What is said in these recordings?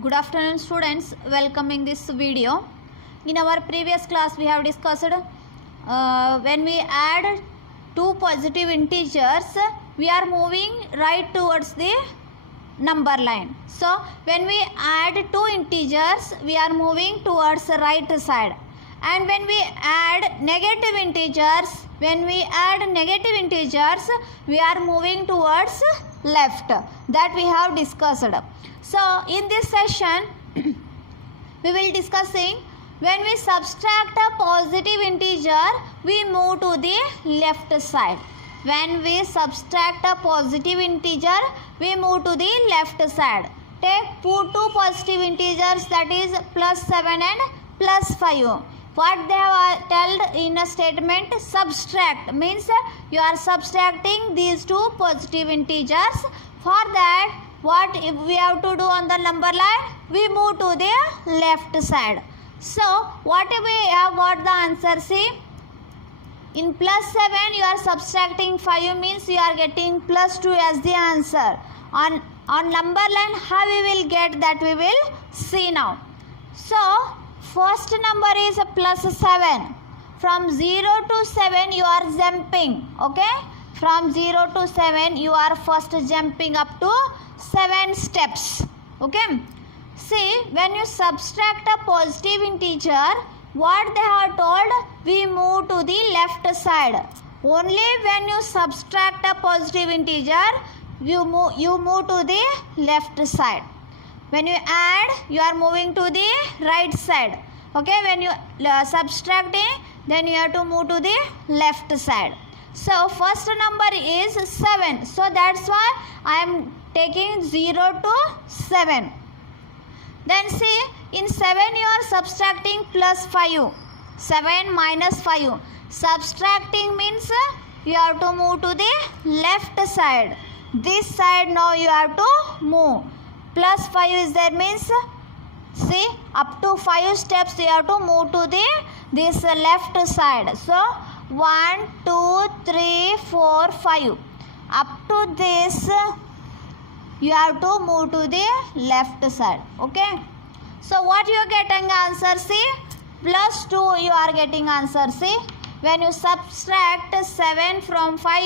Good afternoon students, welcome in this video. In our previous class we have discussed when we add two positive integers we are moving right towards the number line. So when we add two integers we are moving towards the right side, and when we add negative integers we are moving towards left. That we have discussed. So in this session we will discussing when we subtract a positive integer we move to the left side. When we subtract a positive integer we move to the left side. Take two positive integers, that is plus 7 and plus 5. What they have told in a statement, subtract means you are subtracting these two positive integers. For that what we have to do on the number line, we move to the left side. So what we have got the answer, see, in plus 7 you are subtracting 5 means you are getting plus 2 as the answer. On number line how we will get that we will see now. So first number is plus 7. From 0 to 7 you are jumping, okay. From 0 to 7 you are first jumping up to 7 steps, okay. See, when you subtract a positive integer, what they have told, we move to the left side. Only when you subtract a positive integer you move to the left side. When you add you are moving to the right side, okay. When you subtracting then you have to move to the left side. So first number is 7, so that's why I am taking 0 to 7. Then see, in 7 you are subtracting plus 5. 7 minus 5. Subtracting means you have to move to the left side. This side now you have to move. Plus 5 is there means, see, up to 5 steps you have to move to this left side. So 1, 2, 3, 4, 5. Up to this you have to move to the left side, okay. So what you are getting answer, see, plus 2 you are getting answer, see. When you subtract 7 from 5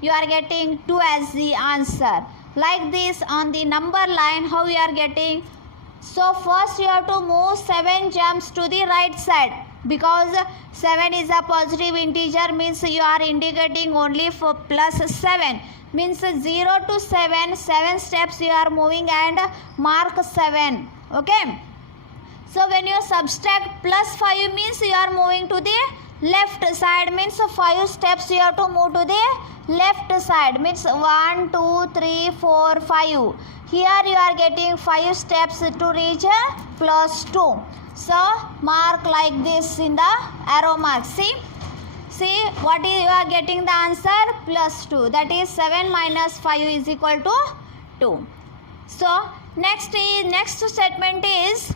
you are getting 2 as the answer. Like this on the number line how you are getting. So first you have to move 7 jumps to the right side, because 7 is a positive integer means you are indicating only for plus 7. Means 0 to 7 steps you are moving and mark 7, okay. So when you subtract plus 5 means you are moving to the left side, means 5 steps you have to move to the left side, means 1, 2, 3, 4, 5. Here you are getting 5 steps to reach plus 2. So mark like this in the arrow mark, see what is you are getting the answer, plus 2. That is 7 minus 5 is equal to 2. So next statement is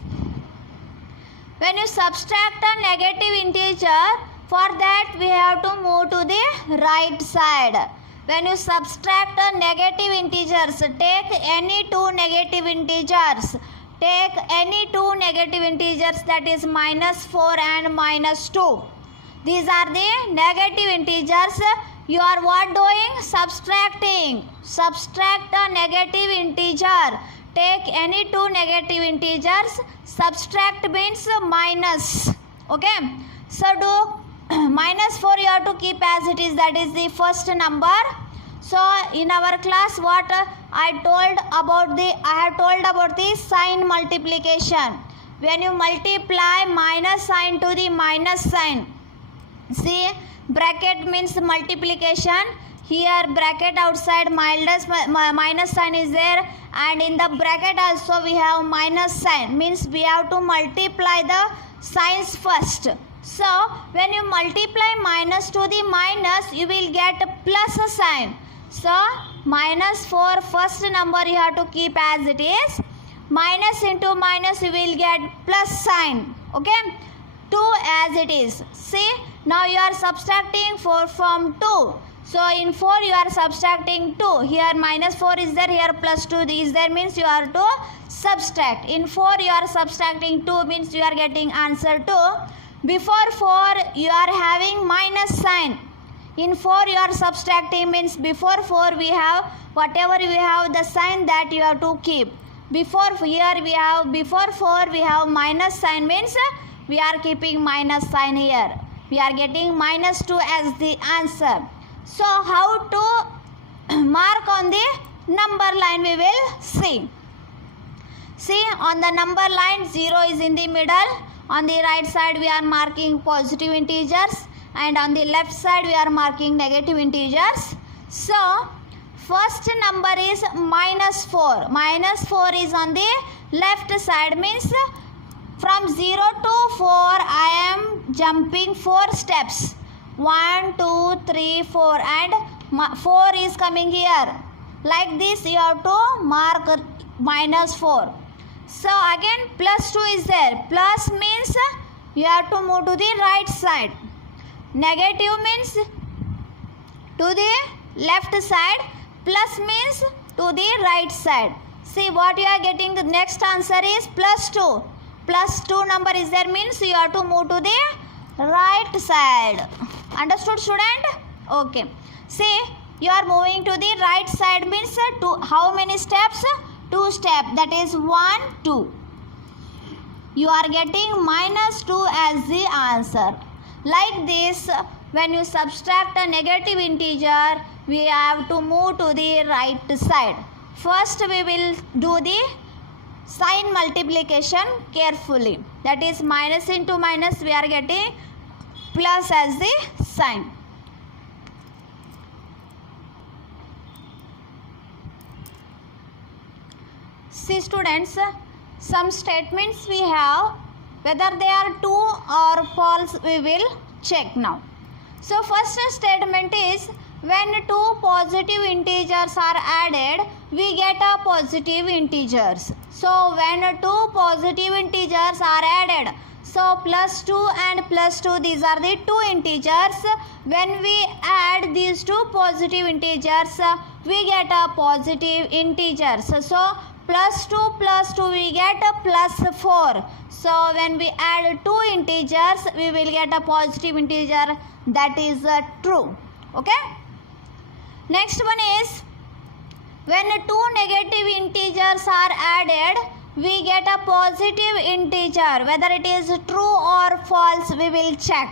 when you subtract a negative integer, for that we have to move to the right side. When you subtract a negative integers, take any two negative integers. That is minus 4 and minus 2. These are the negative integers. You are what doing? Subtracting. Subtract a negative integer. Take any two negative integers. Subtract means minus, okay. So do minus 4 you have to keep as it is, that is the first number. So in our class what I have told about the sign multiplication. When you multiply minus sign to the minus sign, see, bracket means multiplication. Here bracket outside minus sign is there, and in the bracket also we have minus sign, means we have to multiply the signs first. So when you multiply minus to the minus you will get plus sign. So minus 4 first number you have to keep as it is. Minus into minus you will get plus sign, okay. 2 as it is. See, now you are subtracting 4 from 2. So in 4 you are subtracting 2. Here minus 4 is there, here plus 2 is there, means you are to subtract. In 4 you are subtracting 2, means you are getting answer 2. Before 4 you are having minus sign. In 4 you are subtracting, means before 4 we have whatever we have the sign that you have to keep. Before here we have, before 4 we have minus sign, means we are keeping minus sign here. We are getting minus 2 as the answer. So how to mark on the number line we will see. See, on the number line 0 is in the middle. On the right side we are marking positive integers, and on the left side we are marking negative integers. So first number is minus 4. Minus 4 is on the left side, means from 0 to 4 I am jumping 4 steps. 1, 2, 3, 4, and 4 is coming here. Like this you have to mark minus 4. So again plus 2 is there. Plus means you have to move to the right side. Negative means to the left side. Plus means to the right side. See what you are getting, the next answer is plus 2. Plus 2 number is there, means you have to move to the right side. Understood, student? Okay. See, you are moving to the right side, means how many steps? 2 steps. That is 1, 2. You are getting minus 2 as the answer. Like this, when you subtract a negative integer, we have to move to the right side. First we will do the sign multiplication carefully. That is minus into minus, we are getting plus as the sign. See students, some statements we have, whether they are true or false we will check now. So first statement is, when 2 positive integers are added, we get a positive integers. So when 2 positive integers are added, so plus 2 and plus 2, these are the 2 integers. When we add these 2 positive integers, we get a positive integers. So plus 2 we get a plus 4. So when we add 2 integers, we will get a positive integer, that is true. Okay. Next one is, when 2 negative integers are added, we get a positive integer. Whether it is true or false, we will check.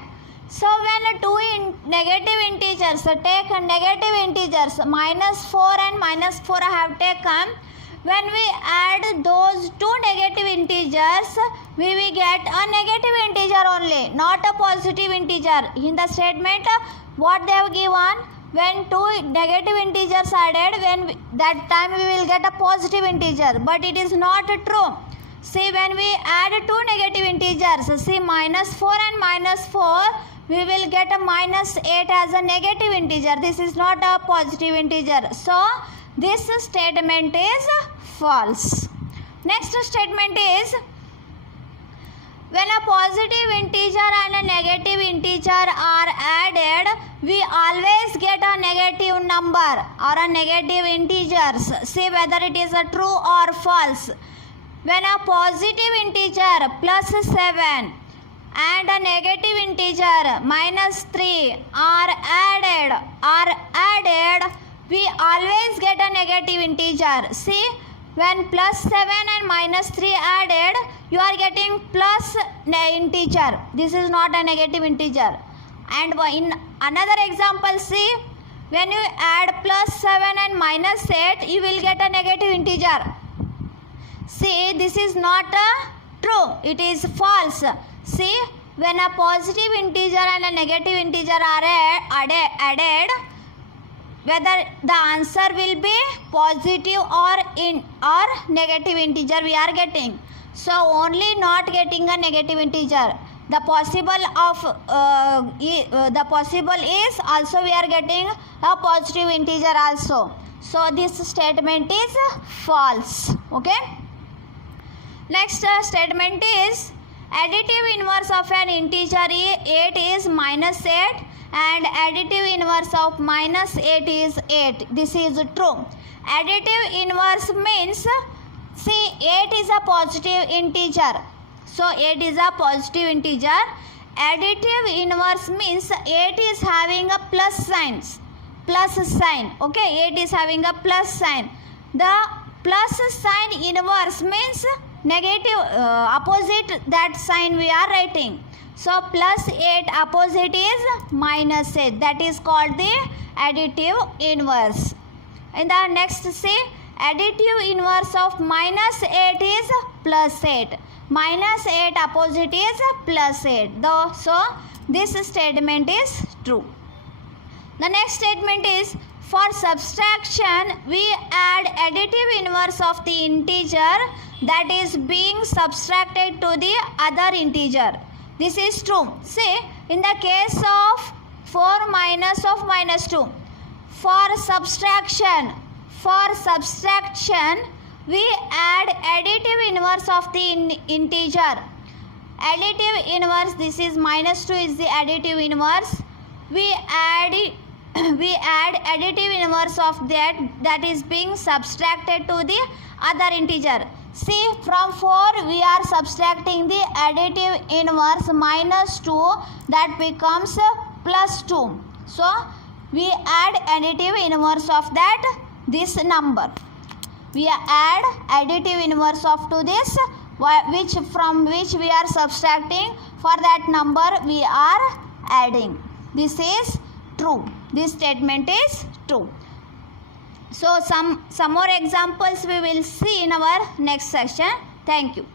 So when 2 negative integers, take negative integers, minus 4 and minus 4 I have taken. When we add those 2 negative integers, we will get a negative integer only, not a positive integer. In the statement, what they have given, when 2 negative integers are added, that time we will get a positive integer, but it is not true. See, when we add 2 negative integers, see minus 4 and minus 4, we will get a minus 8 as a negative integer. This is not a positive integer. So this statement is false. Next statement is, when a positive integer and a negative integer are added, we always get a negative number or a negative integers. See whether it is a true or false. When a positive integer plus 7 and a negative integer minus 3 are added, we always get a negative integer. See, when plus 7 and minus 3 added, you are getting plus integer. This is not a negative integer. And in another example, see, when you add plus 7 and minus 8, you will get a negative integer. See, this is not a true, it is false. See, when a positive integer and a negative integer are added, whether the answer will be positive or negative integer we are getting. So only not getting a negative integer. The possible is also we are getting a positive integer also. So this statement is false. Okay. Next statement is, additive inverse of an integer 8 is minus 8 and additive inverse of minus 8 is 8. This is true. Additive inverse means, see, 8 is a positive integer. So 8 is a positive integer. Additive inverse means 8 is having a plus sign. Okay, 8 is having a plus sign. The plus sign inverse means negative, opposite that sign we are writing. So plus 8 opposite is minus 8. That is called the additive inverse. In the next, say, additive inverse of minus 8 is plus 8. Minus 8 opposite is plus 8. So this statement is true. The next statement is, for subtraction we add additive inverse of the integer that is being subtracted to the other integer. This is true. See, in the case of 4 minus of minus 2, for subtraction we add additive inverse of the integer. Additive inverse, this is minus 2 is the additive inverse. We add additive inverse of that is being subtracted to the other integer. See, from 4 we are subtracting the additive inverse minus 2, that becomes plus 2. So we add additive inverse of this number. We add additive inverse of to this, from which we are subtracting. For that number we are adding. This is true. This statement is true. So some more examples we will see in our next session. Thank you.